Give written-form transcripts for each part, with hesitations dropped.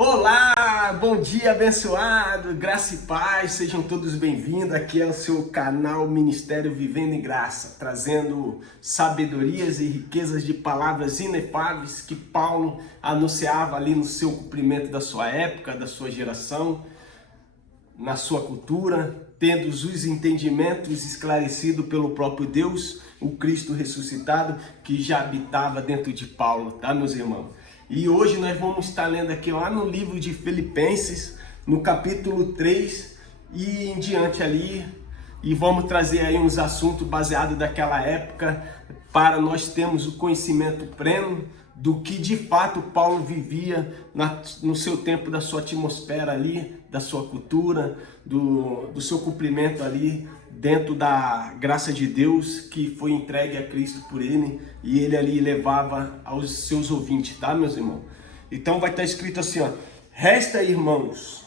Olá, bom dia abençoado, graça e paz, sejam todos bem-vindos. Aqui é o seu canal Ministério Vivendo em Graça, trazendo sabedorias e riquezas de palavras inefáveis que Paulo anunciava ali no seu cumprimento da sua época, da sua geração, na sua cultura, tendo os entendimentos esclarecidos pelo próprio Deus, o Cristo ressuscitado que já habitava dentro de Paulo, tá, meus irmãos? E hoje nós vamos estar lendo aqui lá no livro de Filipenses, no capítulo 3 e em diante ali, e vamos trazer aí uns assuntos baseados daquela época para nós termos o conhecimento pleno do que de fato Paulo vivia no seu tempo, da sua atmosfera ali, da sua cultura, do seu cumprimento ali dentro da graça de Deus que foi entregue a Cristo por ele, e ele ali levava aos seus ouvintes, tá, meus irmãos? Então vai estar escrito assim, ó: resta, irmãos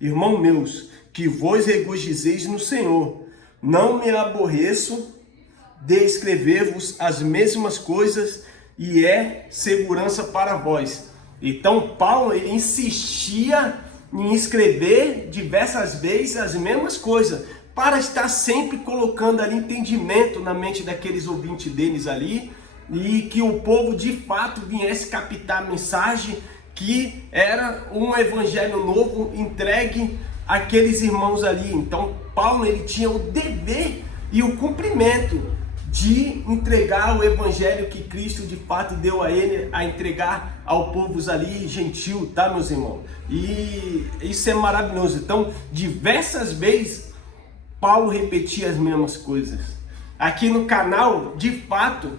meus, que vos regozijeis no Senhor. Não me aborreço de escrever-vos as mesmas coisas, e é segurança para vós. Então Paulo insistia em escrever diversas vezes as mesmas coisas, para estar sempre colocando ali entendimento na mente daqueles ouvintes deles ali, e que o povo de fato viesse captar a mensagem que era um evangelho novo entregue àqueles irmãos ali. Então Paulo, ele tinha o dever e o cumprimento de entregar o evangelho que Cristo de fato deu a ele, a entregar ao povo ali gentil, tá, meus irmãos? E isso é maravilhoso. Então diversas vezes Paulo repetia as mesmas coisas. Aqui no canal, de fato,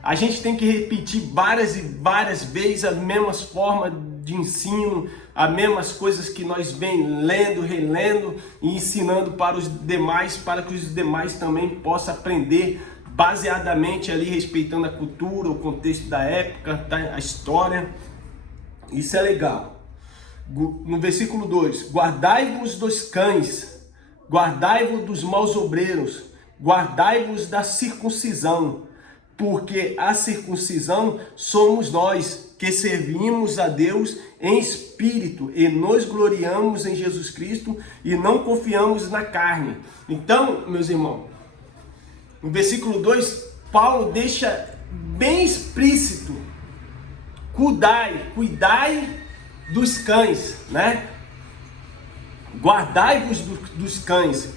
a gente tem que repetir várias e várias vezes as mesmas formas de ensino, as mesmas coisas que nós vem lendo, relendo e ensinando para os demais, para que os demais também possam aprender baseadamente ali, respeitando a cultura, o contexto da época, a história. Isso é legal. No versículo 2: guardai-vos dos cães, guardai-vos dos maus obreiros, guardai-vos da circuncisão, porque a circuncisão somos nós, que servimos a Deus em espírito e nos gloriamos em Jesus Cristo e não confiamos na carne. Então, meus irmãos, no versículo 2, Paulo deixa bem explícito: cuidai dos cães, né? Guardai-vos dos cães,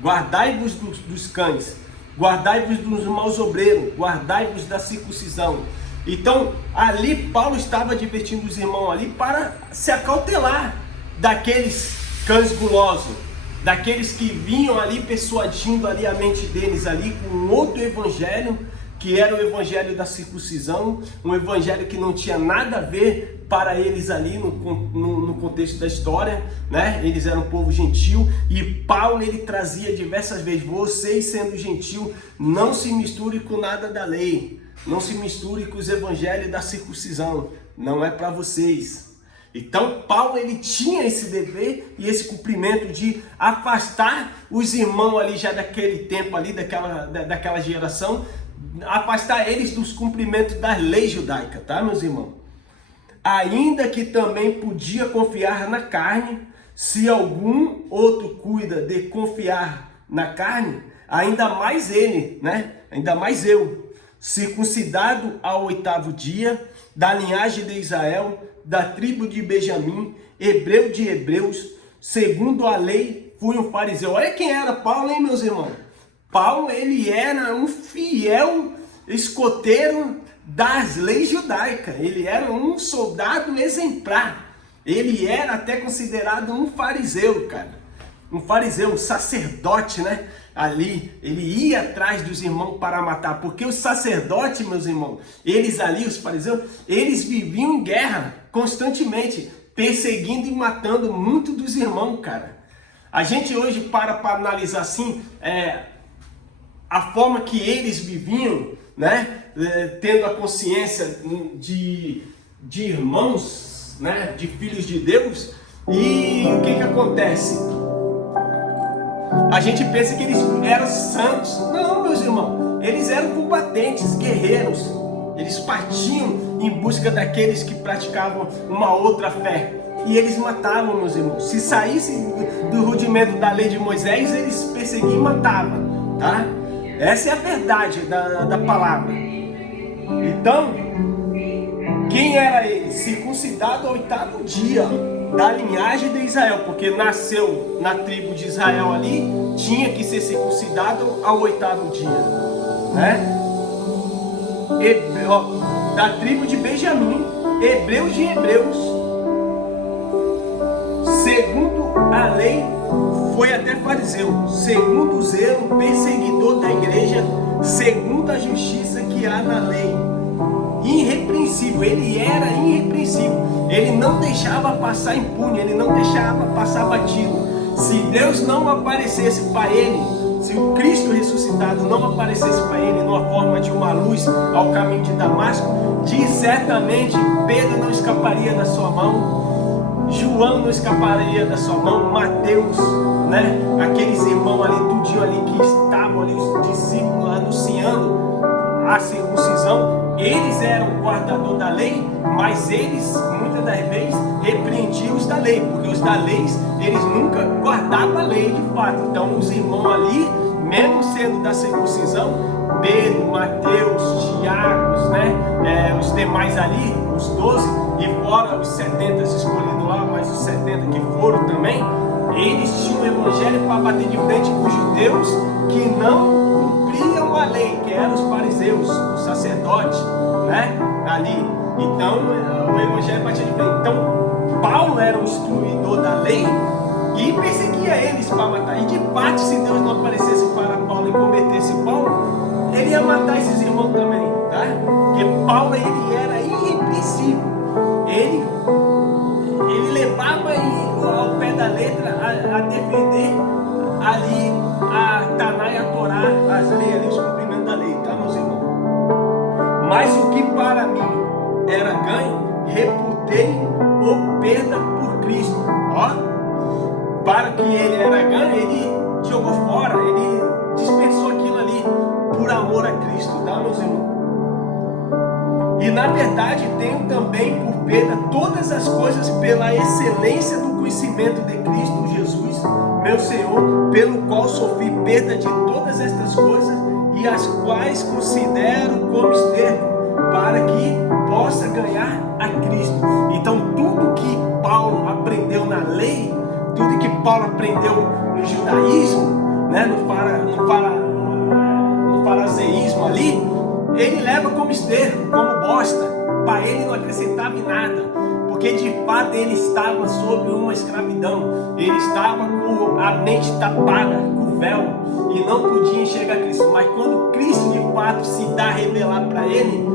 guardai-vos dos cães, guardai-vos dos maus obreiros, guardai-vos da circuncisão. Então ali Paulo estava advertindo os irmãos ali para se acautelar daqueles cães gulosos, daqueles que vinham ali persuadindo ali a mente deles ali com um outro evangelho, que era o evangelho da circuncisão, um evangelho que não tinha nada a ver para eles ali no contexto da história, né? Eles eram um povo gentil, e Paulo, ele trazia diversas vezes: vocês sendo gentil, não se misture com nada da lei, não se misture com os evangelhos da circuncisão, não é para vocês. Então Paulo, ele tinha esse dever e esse cumprimento de afastar os irmãos ali já daquele tempo ali, daquela geração, afastar eles dos cumprimentos das leis judaicas, tá, meus irmãos? Ainda que também podia confiar na carne, se algum outro cuida de confiar na carne, ainda mais ele, né? Ainda mais eu, circuncidado ao 8º dia, da linhagem de Israel, da tribo de Benjamim, hebreu de hebreus, segundo a lei, fui um fariseu. Olha quem era Paulo, hein, meus irmãos? Paulo, ele era um fiel escoteiro das leis judaicas. Ele era um soldado exemplar. Ele era até considerado um fariseu, cara. Um fariseu, um sacerdote, né? Ali, ele ia atrás dos irmãos para matar. Porque os sacerdotes, meus irmãos, eles ali, os fariseus, eles viviam em guerra constantemente, perseguindo e matando muito dos irmãos, cara. A gente hoje para analisar assim, a forma que eles viviam, né? Tendo a consciência de irmãos, né? De filhos de Deus. E o que acontece? A gente pensa que eles eram santos. Não, meus irmãos, eles eram combatentes, guerreiros, Eles partiam em busca daqueles que praticavam uma outra fé. E eles matavam, meus irmãos. Se saíssem do rudimento da lei de Moisés, eles perseguiam e matavam, tá? Essa é a verdade da palavra. Então, quem era ele? Circuncidado ao 8º dia da linhagem de Israel, porque nasceu na tribo de Israel ali, tinha que ser circuncidado ao 8º dia, né? Da tribo de Benjamim, hebreus de hebreus, segundo a lei, foi até fariseu, segundo o zelo, perseguidor da igreja, segundo a justiça que há na lei. Irrepreensível, ele era irrepreensível, ele não deixava passar impune, ele não deixava passar batido. Se Deus não aparecesse para ele, se o Cristo ressuscitado não aparecesse para ele numa forma de uma luz ao caminho de Damasco, certamente Pedro não escaparia da sua mão, João não escaparia da sua mão, Mateus, né? Aqueles irmãos ali, tudinho ali que estavam ali, os discípulos anunciando a circuncisão, eles eram o guardador da lei, mas eles, muitas das vezes, repreendiam os da lei, porque os da lei, eles nunca guardavam a lei de fato. Então os irmãos ali, mesmo sendo da circuncisão, Pedro, Mateus, Tiago, né, os demais ali, os 12, e fora os 70 escolhidos lá, mas os 70 que foram também, eles tinham o evangelho para bater de frente com os judeus que não cumpriam a lei, que eram os fariseus, os sacerdotes, né, ali. Então o evangelho batia de frente. Então Paulo era o instruidor da lei e perseguia eles para matar. E de fato, se Deus não aparecesse para Paulo e convertesse Paulo, ele ia matar esses irmãos também, tá? Porque Paulo, ele era irrepreensível. Ele levava ao pé da letra a defender ali a Taná e a Torá, as leis ali, os cumprimentos da lei, tá, meus irmãos? Mas o que para mim era ganho, reputei ou perda por Cristo. Ó, para que ele era ganho, ele jogou fora, ele dispensou aquilo ali por amor a Cristo, tá, meus irmãos? E na verdade tenho também por perda todas as coisas pela excelência do conhecimento de Cristo Jesus, meu Senhor, pelo qual sofri perda de todas estas coisas e as quais considero como esterco, para que possa ganhar a Cristo. Então tudo que Paulo aprendeu na lei, tudo que Paulo aprendeu no judaísmo, né, no fariseísmo ali, ele leva como esterco, como bosta. Para ele não acrescentava em nada, porque de fato ele estava sob uma escravidão, ele estava com a mente tapada, com o véu, e não podia enxergar Cristo. Mas quando Cristo de fato se dá a revelar para ele,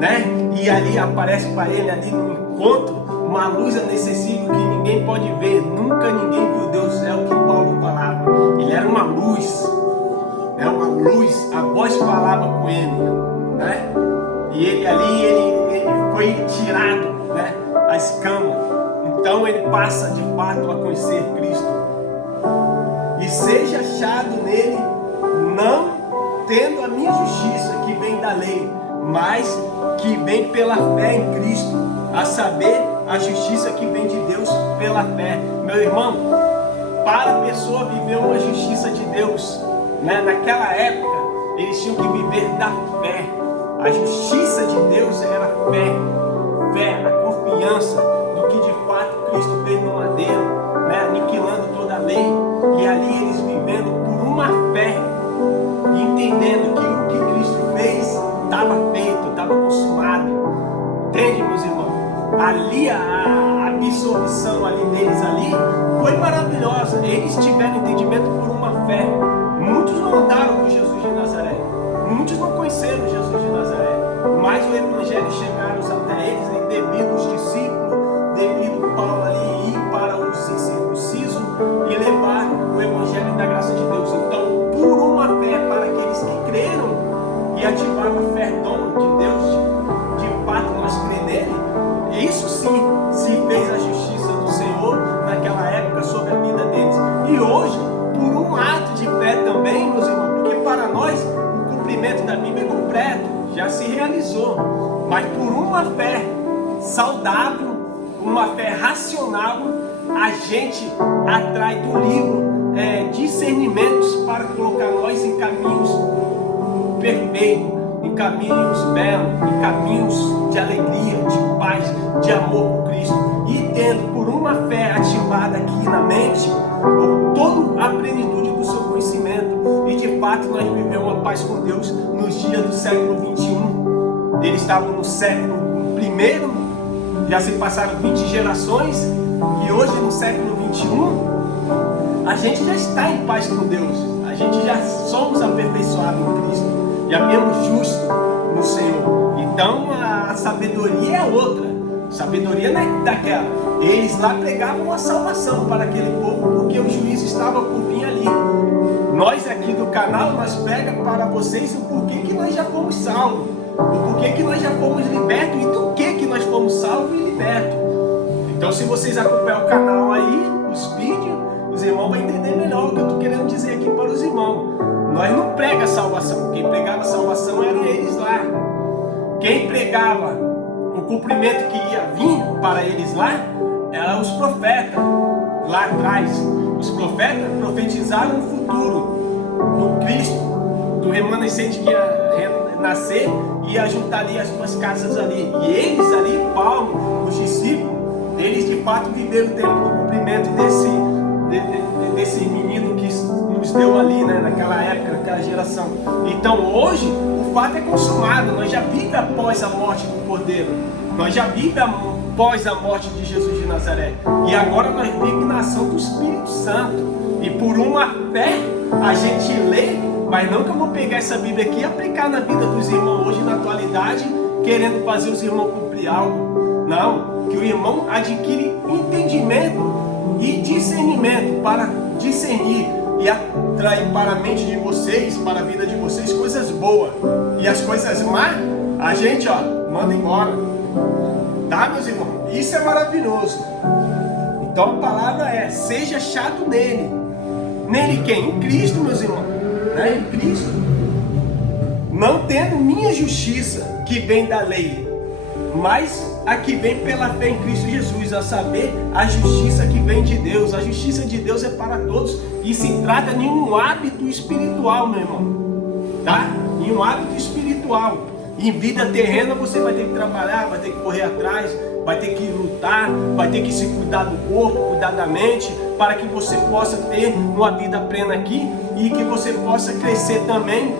né, e ali aparece para ele ali no encontro uma luz inacessível que ninguém pode ver, nunca ninguém viu Deus, é o que Paulo falava. Ele era uma luz, a voz falava com ele, né? E ele ali, ele foi tirado, né, a escama. Então ele passa de fato a conhecer Cristo. E seja achado nele, não tendo a minha justiça que vem da lei, mas que vem pela fé em Cristo, a saber, a justiça que vem de Deus pela fé. Meu irmão, para a pessoa viver uma justiça de Deus, né, naquela época, eles tinham que viver da fé. A justiça de Deus era fé, a confiança do que de fato Cristo fez no madeiro, né, aniquilando toda a lei. E ali eles vivendo por uma fé, entendendo que o que Cristo fez estava feito, estava consumado. Entende, meus irmãos? Ali a absorção ali deles ali foi maravilhosa. Eles tiveram entendimento por uma fé. Muitos não andaram com Jesus de Nazaré, muitos não conheceram Jesus de Nazaré, mas o evangelho chegaram até eles, e devido os discípulos, devido Paulo ali ir para os incircuncisos e levar o evangelho da graça de Deus. Então, por uma fé, para aqueles que creram e ativaram a fé, dom de Deus, de fato nós cremos nele, isso sim se fez a justiça do Senhor naquela época sobre a vida deles. E hoje, por um ato de fé também, meus irmãos, porque para nós o cumprimento da Bíblia é completo, já se realizou. uma fé racional, a gente atrai do livro discernimentos para colocar nós em caminhos perfeitos, em caminhos belos, em caminhos de alegria, de paz, de amor por Cristo. E tendo por uma fé ativada aqui na mente, toda a plenitude do seu conhecimento. E de fato nós vivemos uma paz com Deus nos dias do século 21. Eles estavam no século I, já se passaram 20 gerações, e hoje no século 21, a gente já está em paz com Deus. A gente já somos aperfeiçoados em Cristo. Já vemos justo no Senhor. Então a sabedoria é outra. Sabedoria não é daquela. Eles lá pregavam a salvação para aquele povo, porque o juízo estava por vir ali. Nós aqui do canal, nós pega para vocês o porquê que nós já fomos salvos, o porquê que nós já fomos libertos e do que nós fomos salvos e libertos. Então, se vocês acompanham o canal aí, os vídeos, os irmãos vão entender melhor o que eu estou querendo dizer aqui para os irmãos. Nós não pregamos a salvação. Quem pregava a salvação eram eles lá. Quem pregava o cumprimento que ia vir para eles lá eram os profetas lá atrás. Os profetas profetizaram o futuro do Cristo, do remanescente que ia nascer e ia juntar ali as duas casas ali. E eles ali, Paulo, os discípulos, eles de fato viveram o tempo do cumprimento desse menino que nos deu ali, né, naquela época, naquela geração. Então hoje o fato é consumado. Nós já vivemos após a morte do Cordeiro. Nós já vivemos após a morte de Jesus de Nazaré. E agora nós vivemos na ação do Espírito Santo. E por uma fé a gente lê, mas não que eu vou pegar essa Bíblia aqui e aplicar na vida dos irmãos hoje, na atualidade, querendo fazer os irmãos cumprir algo. Não, que o irmão adquire entendimento e discernimento para discernir e atrair para a mente de vocês, para a vida de vocês, coisas boas. E as coisas más, a gente manda embora. Tá, meus irmãos? Isso é maravilhoso. Então a palavra é: seja chato nele. Nele quem? Em Cristo, meus irmãos. Né? Em Cristo. Não tendo minha justiça que vem da lei, mas a que vem pela fé em Cristo Jesus, a saber, a justiça que vem de Deus. A justiça de Deus é para todos e se trata de um hábito espiritual, meu irmão. Tá? Em um hábito espiritual. Em vida terrena você vai ter que trabalhar, vai ter que correr atrás, vai ter que lutar, vai ter que se cuidar do corpo, cuidar da mente, para que você possa ter uma vida plena aqui e que você possa crescer também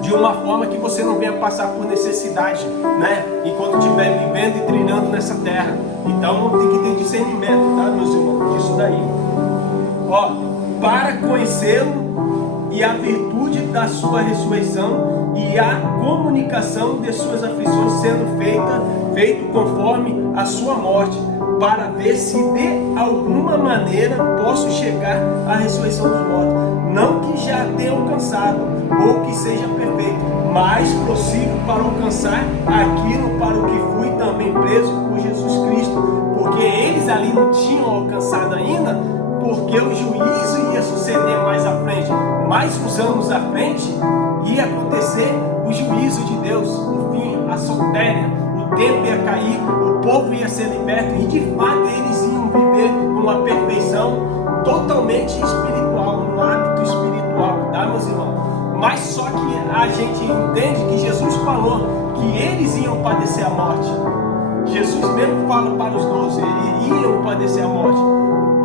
de uma forma que você não venha passar por necessidade, né? Enquanto estiver vivendo e trilhando nessa terra. Então tem que ter discernimento, tá, meus irmãos? Isso daí. Para conhecê-lo e a virtude da sua ressurreição e a comunicação de suas aflições sendo feito conforme a sua morte, para ver se de alguma maneira posso chegar à ressurreição dos mortos. Não que já tenha alcançado ou que seja perfeito, mas prossigo para alcançar aquilo para o que fui também preso por Jesus Cristo. Porque eles ali não tinham alcançado ainda, porque o juízo ia suceder mais à frente. Mais uns anos à frente ia acontecer o juízo de Deus, o fim, a soltéria, o tempo ia cair, o povo ia ser liberto e de fato eles iam viver numa perfeição totalmente espiritual, num hábito espiritual, tá, meus irmãos? Mas só que a gente entende que Jesus falou que eles iam padecer a morte. Jesus mesmo fala para os 12, eles iam padecer a morte.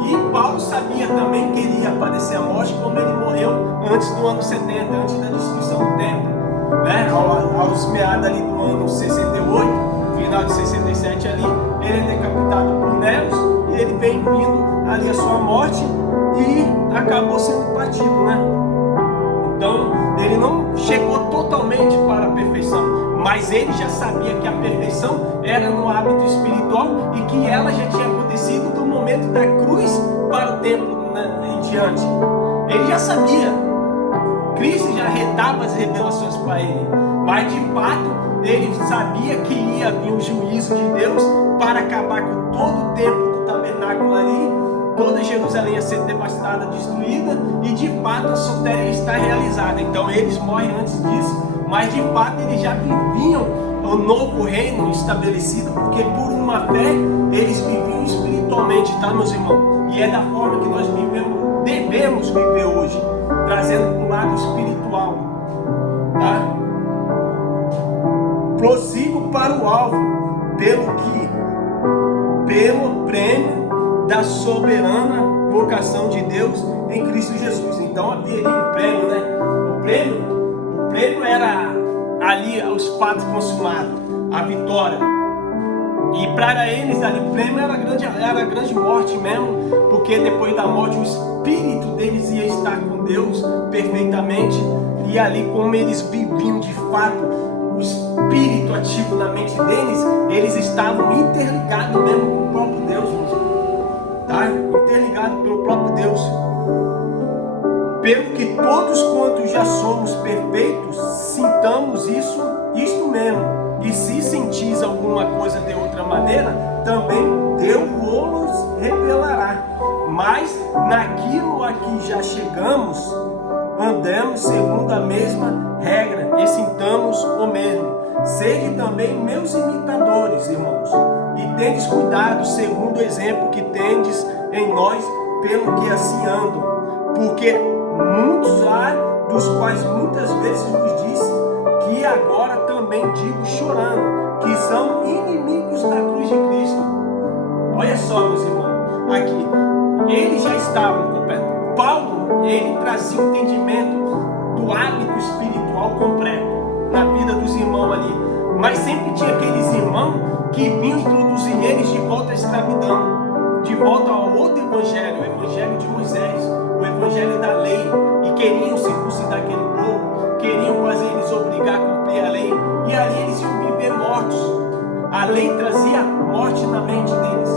E Paulo sabia também que ele ia padecer a morte, como ele morreu antes do ano 70, antes da destruição do templo, né? Aos meados ali do ano 68, final de 67 ali, ele é decapitado por Nero e ele vem vindo ali a sua morte e acabou sendo partido, né? Então ele não chegou totalmente para a perfeição, mas ele já sabia que a perfeição era no hábito espiritual e que ela já tinha acontecido do momento da cruz para o tempo em diante. Ele já sabia. Cristo já retava as revelações para ele, mas de fato ele sabia que ia vir o juízo de Deus para acabar com todo o templo do tabernáculo ali, toda Jerusalém ia ser devastada, destruída, e de fato a soltéria está realizada. Então eles morrem antes disso, mas de fato eles já viviam o novo reino estabelecido, porque por uma a fé, eles viviam espiritualmente, tá, meus irmãos? E é da forma que nós devemos viver hoje, trazendo para o lado espiritual, tá? Prossigo para o alvo, pelo prêmio da soberana vocação de Deus em Cristo Jesus. Então havia ali um prêmio, né? O prêmio era ali os fatos consumados, a vitória. E para eles ali o prêmio era a grande morte mesmo, porque depois da morte o espírito deles ia estar com Deus perfeitamente. E ali, como eles viviam de fato o espírito ativo na mente deles, eles estavam interligados mesmo com o próprio Deus, tá? Interligados pelo próprio Deus. Pelo que todos quantos já somos perfeitos, sintamos isto mesmo. E se sentis alguma coisa de outra maneira, também Deus vos revelará. Mas naquilo a que já chegamos, andamos segundo a mesma regra e sintamos o mesmo. Sede também meus imitadores, irmãos, e tendes cuidado segundo o exemplo que tendes em nós, pelo que assim andam. Porque muitos há, dos quais muitas vezes vos disse, que agora também digo chorando, que são inimigos da cruz de Cristo. Olha só, meus irmãos, aqui, eles já estavam completos. Paulo, ele trazia o entendimento do hábito espiritual completo na vida dos irmãos ali, mas sempre tinha aqueles irmãos que vinham introduzir eles de volta à escravidão, de volta ao outro evangelho, o evangelho de Moisés, o evangelho da lei, e queriam circuncidar aquele povo, queriam fazer eles obrigar a cumprir a lei, e ali eles iam viver mortos. A lei trazia morte na mente deles,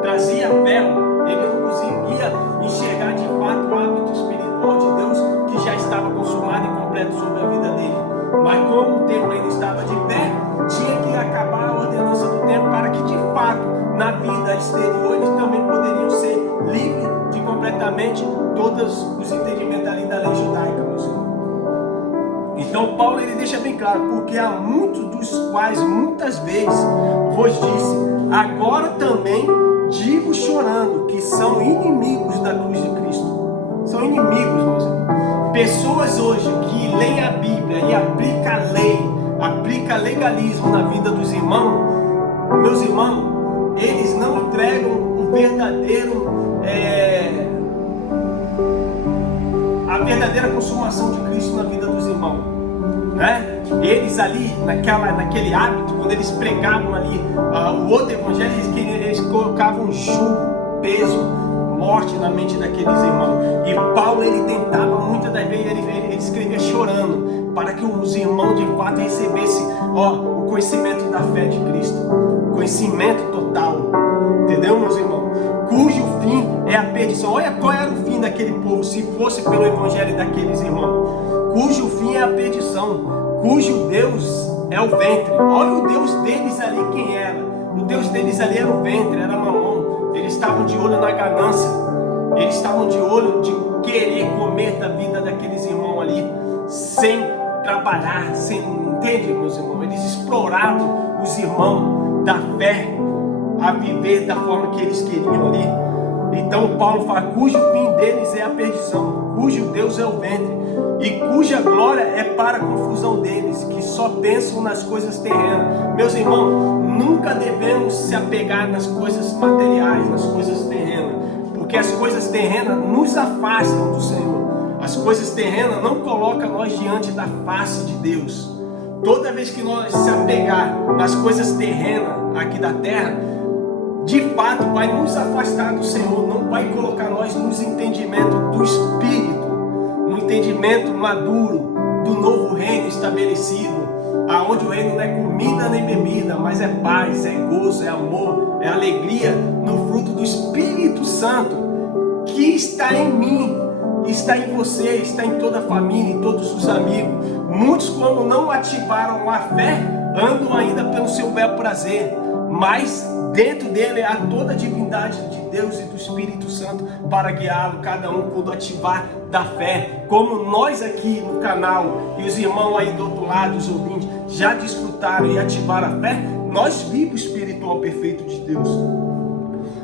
trazia ferro, ele não conseguia enxergar de fato o hábito espiritual de Deus que já estava consumado e completo sobre a vida dele. Mas como o tempo ainda estava de pé, tinha que acabar a ordenança do tempo para que de fato na vida exterior eles também poderiam ser livres de completamente todos os entendimentos ali da lei judaica, meus irmãos. Então Paulo ele deixa bem claro, porque há muitos dos quais muitas vezes vos disse, agora também digo chorando, que são inimigos da cruz de Cristo. São inimigos, meus irmãos. Pessoas hoje que leem a Bíblia e aplicam a lei, aplicam legalismo na vida dos irmãos, meus irmãos, eles não entregam o verdadeiro, a verdadeira consumação de Cristo na vida dos irmãos, né? Eles ali, naquele hábito, quando eles pregavam ali o outro evangelho, eles colocavam jugo, peso, morte na mente daqueles irmãos. E Paulo, ele tentava, muitas das vezes, ele escrevia chorando, para que os irmãos de fato recebessem o conhecimento da fé de Cristo, conhecimento total, entendeu, meus irmãos? Cujo fim é a perdição. Olha qual era o fim daquele povo, se fosse pelo evangelho daqueles irmãos. Cujo fim é a perdição, cujo Deus é o ventre. Olha o Deus deles ali quem era. O Deus deles ali era o ventre, era Mamon. Eles estavam de olho na ganância, eles estavam de olho de querer comer da vida daqueles irmãos ali, sem trabalhar, entende, meus irmãos? Eles exploravam os irmãos da fé a viver da forma que eles queriam ali. Então Paulo fala, cujo fim deles é a perdição, cujo Deus é o ventre, e cuja glória é para a confusão deles, que só pensam nas coisas terrenas. Meus irmãos, nunca devemos se apegar nas coisas materiais, nas coisas terrenas, porque as coisas terrenas nos afastam do Senhor. As coisas terrenas não colocam nós diante da face de Deus. Toda vez que nós se apegar nas coisas terrenas aqui da terra, de fato vai nos afastar do Senhor, não vai colocar nós nos entendimentos do Espírito, no entendimento maduro do novo reino estabelecido, aonde o reino não é comida nem bebida, mas é paz, é gozo, é amor, é alegria no fruto do Espírito Santo, que está em mim, está em você, está em toda a família, em todos os amigos. Muitos, como não ativaram a fé, andam ainda pelo seu bel prazer, mas dentro dele há toda a divindade de Deus e do Espírito Santo para guiá-lo, cada um quando ativar da fé. Como nós aqui no canal e os irmãos aí do outro lado, os ouvintes, já desfrutaram e ativaram a fé, nós vivos o espiritual perfeito de Deus.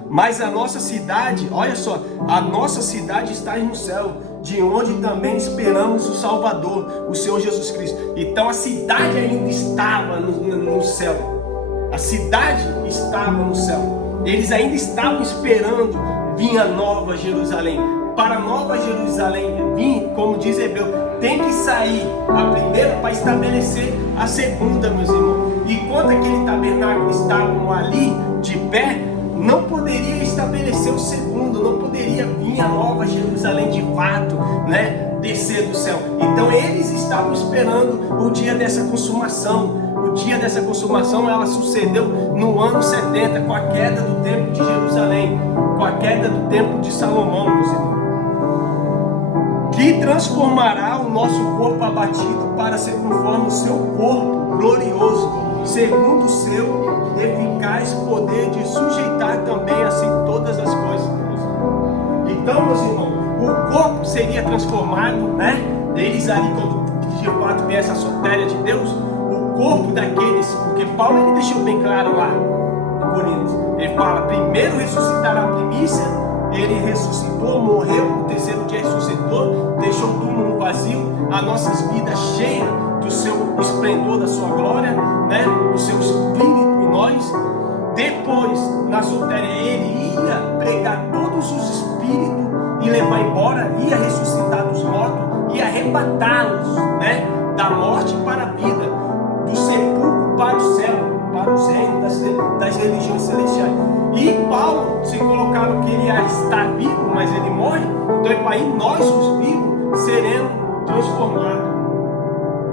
Mas a nossa cidade, olha só, a nossa cidade está no céu, de onde também esperamos o Salvador, o Senhor Jesus Cristo. Então a cidade ainda estava no céu. A cidade estava no céu. Eles ainda estavam esperando vir a Nova Jerusalém. Para a Nova Jerusalém vir, como diz Hebreu, tem que sair a primeira para estabelecer a segunda, meus irmãos. E quando aquele tabernáculo estavam ali de pé, não poderia estabelecer o segundo, não poderia vir a Nova Jerusalém de fato, né, descer do céu. Então eles estavam esperando o dia dessa consumação. O dia dessa consumação, ela sucedeu no ano 70, com a queda do templo de Jerusalém, com a queda do templo de Salomão, meus irmãos, que transformará o nosso corpo abatido para ser conforme o seu corpo glorioso, segundo o seu eficaz poder de sujeitar também assim todas as coisas. Então, meus irmãos, o corpo seria transformado, né? Eles ali, quando de fato viesse a sotéria de Deus, o corpo daqueles, porque Paulo ele deixou bem claro lá em Coríntios, ele fala: primeiro ressuscitará a primícia. Ele ressuscitou, morreu, no terceiro dia ressuscitou, deixou o túmulo vazio, as nossas vidas cheias do seu esplendor, da sua glória, né? O seu espírito em nós. Depois, na sotéria, ele ia pregar todos os espíritos e levar embora, ia ressuscitar dos mortos, ia arrebatá-los, né? Da morte para a vida, do sepulcro para o céu, para os reinos das religiões celestiais. E Paulo se colocava que ele ia estar vivo, mas ele morre. Então aí nós, os vivos, seremos transformados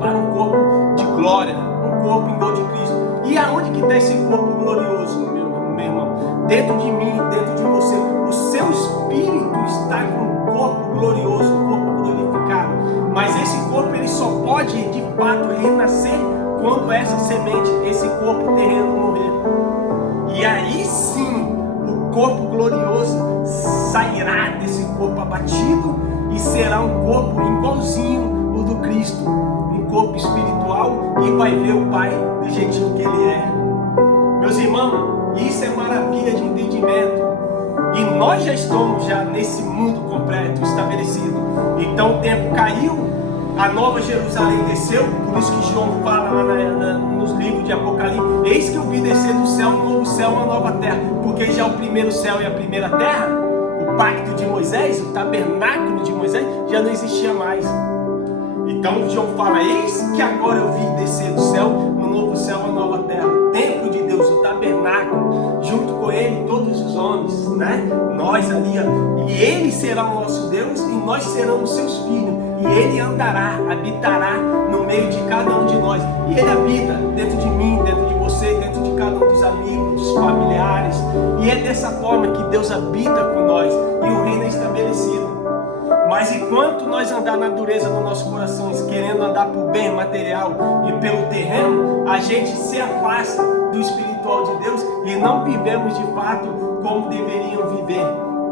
para um corpo de glória, um corpo igual de Cristo. E aonde que está esse corpo glorioso, meu irmão? Dentro de mim, dentro de você. O seu espírito está com um corpo glorioso, um corpo glorificado. Mas esse corpo ele só pode de fato renascer quando essa semente, esse corpo terreno morrer. E aí sim, o corpo glorioso sairá desse corpo abatido e será um corpo igualzinho o do Cristo, um corpo espiritual, e vai ver o Pai do jeitinho que Ele é. Meus irmãos, isso é maravilha de entendimento. E nós já estamos nesse mundo completo, estabelecido. Então o tempo caiu, a Nova Jerusalém desceu, por isso que João fala lá nos livros de Apocalipse: eis que eu vi descer do céu um novo céu, uma nova terra. Porque já o primeiro céu e a primeira terra, o pacto de Moisés, o tabernáculo de Moisés, já não existia mais. Então João fala: eis que agora eu vi descer do céu um novo céu, uma nova terra. O templo de Deus, o tabernáculo, junto com ele todos os homens, né? Nós ali, e ele será o nosso Deus e nós seremos seus filhos. E ele andará, habitará no meio de cada um de nós. E ele habita dentro de mim, dentro de você, dentro de cada um dos amigos, dos familiares. E é dessa forma que Deus habita com nós e o reino é estabelecido. Mas enquanto nós andar na dureza dos nossos corações, querendo andar por bem material e pelo terreno, a gente se afasta do espiritual de Deus e não vivemos de fato como deveriam viver.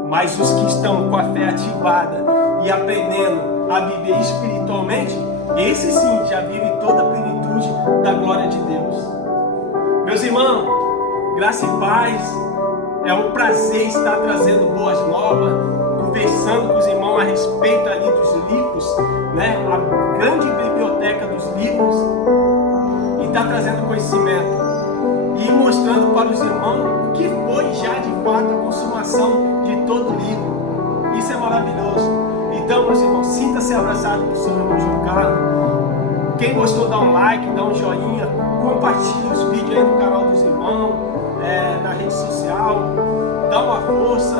Mas os que estão com a fé ativada e aprendendo a viver espiritualmente, esse sim já vive toda a plenitude da glória de Deus. Meus irmãos, graça e paz, é um prazer estar trazendo boas novas, conversando com os irmãos a respeito ali dos livros, né? A grande biblioteca dos livros, e está trazendo conhecimento e mostrando para os irmãos o que foi já de fato a consumação de todo o livro. Isso é maravilhoso. Então, meus irmãos, sinta-se abraçado por seu irmão João Carlos. Quem gostou, dá um like, dá um joinha, compartilhe os vídeos aí no canal dos irmãos, na rede social, dá uma força,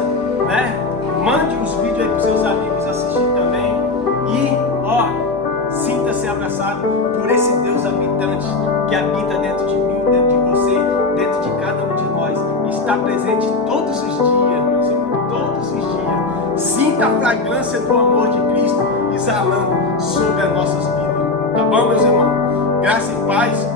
né? Mande os vídeos aí para os seus amigos assistir também. E, sinta-se abraçado por esse Deus habitante que habita dentro de mim, dentro de você, dentro de cada um de nós. Está presente todos os dias, meus irmãos, todos os dias. Sinta a fragrância do amor de Cristo exalando sobre as nossas vidas. Tá bom, meus irmãos? Graça e paz.